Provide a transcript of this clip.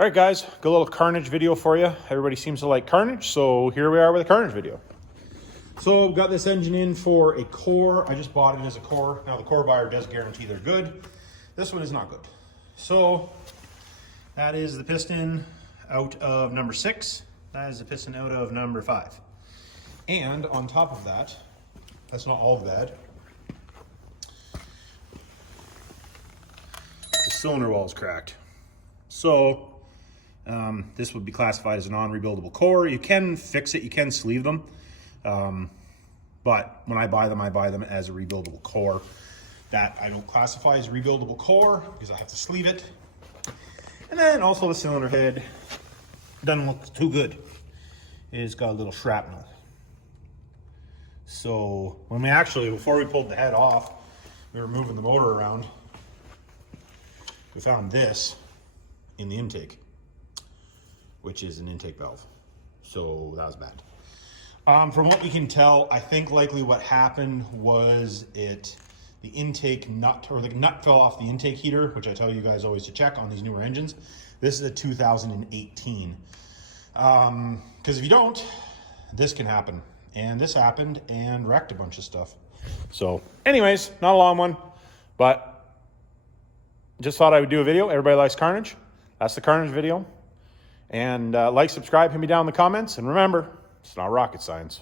All right, guys, got a little Carnage video for you. Everybody seems to like Carnage, so here we are with a Carnage video. So I've got this engine in for a core. I just bought it as a core. Now the core buyer does guarantee they're good. This one is not good. So that is the piston out of number 6. That is the piston out of number 5. And on top of that, that's not all bad. The cylinder wall is cracked. So this would be classified as a non-rebuildable core. You can fix it, you can sleeve them. But when I buy them as a rebuildable core. That I don't classify as a rebuildable core because I have to sleeve it. And then also the cylinder head doesn't look too good. It's got a little shrapnel. So when before we pulled the head off, we were moving the motor around. We found this in the intake, which is an intake valve. So that was bad. From what we can tell, I think likely what happened was the intake nut, or the nut fell off the intake heater, which I tell you guys always to check on these newer engines. This is a 2018. Because if you don't, this can happen. And this happened and wrecked a bunch of stuff. So anyways, not a long one, but just thought I would do a video. Everybody likes Carnage. That's the Carnage video. And like, subscribe, hit me down in the comments. And remember, it's not rocket science.